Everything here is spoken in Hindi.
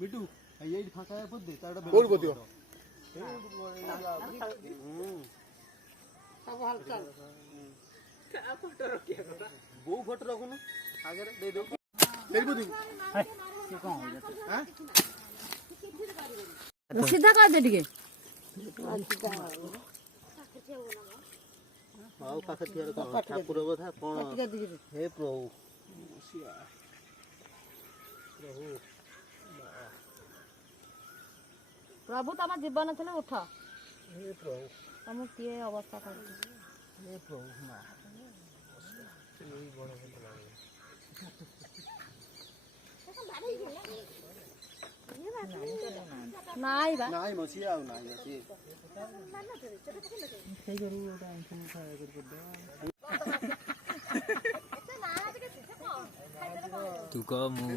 मिटू ये फाका है खुद दे ताड़ा कोड बोतियो सब हलचल का फोटो रखिए वो फोटो रखो ना आगे दे दो ले बोती ये कौन हो जाता हां सीधा कर दे टिके ଆଉ ପାଖରେ ଠିଆ କଣ ଠାକୁର କଥା କଣ ହେ ପ୍ରଭୁ प्रभु तम जीवन थे उठ हे प्रभु तुम किए अवस्था कर हे प्रभु मां नाई बा ନାଇଁ ମସି ଆଉ ନାଇଁ ଅଛି ସେଇ କରୁ ଗୋଟେ ଆଇଁଷ ଖାଇବା କରି ପଡିବ ତୁ କହ ମୁଁ